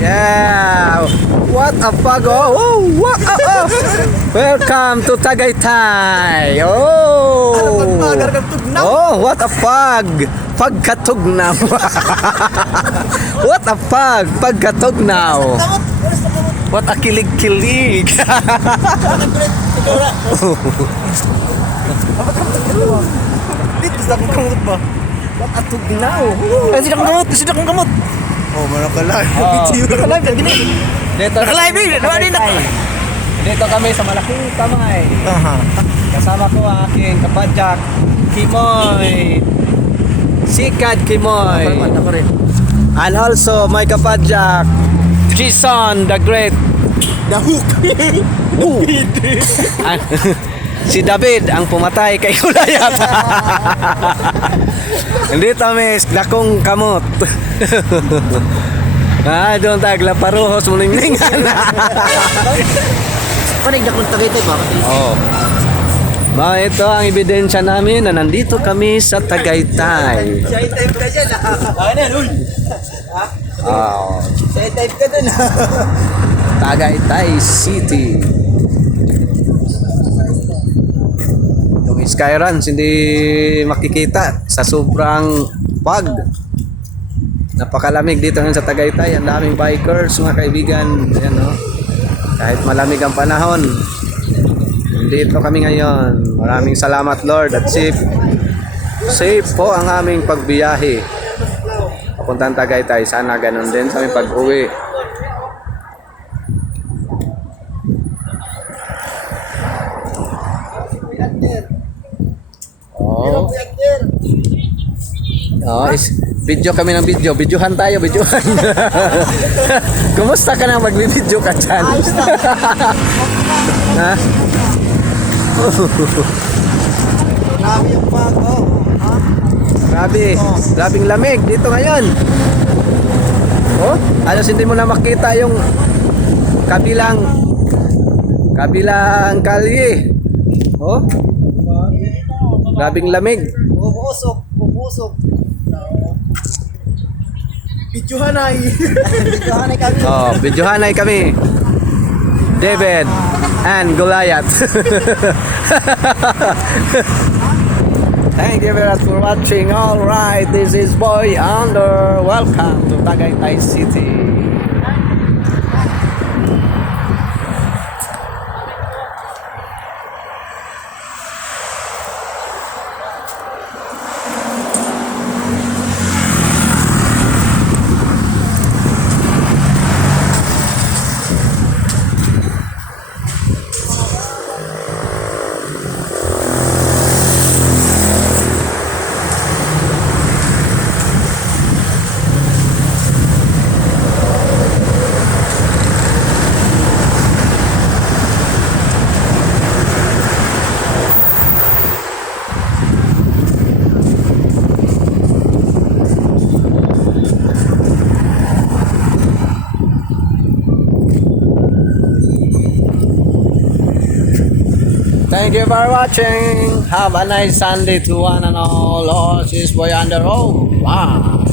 Yeah. What a pag oh. what, oh, oh. Welcome to Tagaytay. Oh. Oh, what a pag. Pagkatugnaw. what a pag. Pagkatugnaw. What a kilig-kilig. Dito sa kamot ba? what a tugnaw. Ay, sila kong gamot. Oh, mana ka lang. Oh. Nakalive gini. Dito, Nakalive eh. Naman din. Dito kami sa malaking kamay. Aha. Kasama ko ang aking kapadyak, Kimoy. Sikad Kimoy. Ako rin. And also my kapadyak, Jason the Great. The hook. Ang- si David ang pumatay kay Kulayat. Dito miss, dakong kamot. ah, doon tagla paruhos mo ningningan. Panig na kung tagay ba? Oh. Ma, ito ang ebidensya namin na nandito kami sa Tagaytay. Siya type ka dyan. Ano yan, Ul? Oh, Siya type ka dun. Tagaytay City. Skyruns hindi makikita sa sobrang pag. Napakalamig dito ngayon sa Tagaytay. Ang daming bikers, mga kaibigan. Ayan, no? Kahit malamig ang panahon. Dito kami ngayon. Maraming salamat Lord at safe. Safe po ang aming pagbiyahe. Papuntang Tagaytay. Sana ganun din sa aming pag-uwi. Oh. Oh, is video kami ng video. Videohan tayo, videohan. Kumusta ka na magbibideo ka dyan? ha? Grabe yung pag. Oh. Ha? Grabe. Grabing lamig dito ngayon. Oh, alas hindi mo na makita yung kabilang kabilang kalye. Oh. Grabing lamig. Bubusok. Bubusok. Videohan ay. Videohan ay kami. Oh, videohan ay kami. David and Goliath. Thank you very much for watching. All right, this is Boy Under. Welcome to Tagaytay City. Thank you for watching. Have a nice Sunday to one and all. Lord is Boy Under. Oh, wow.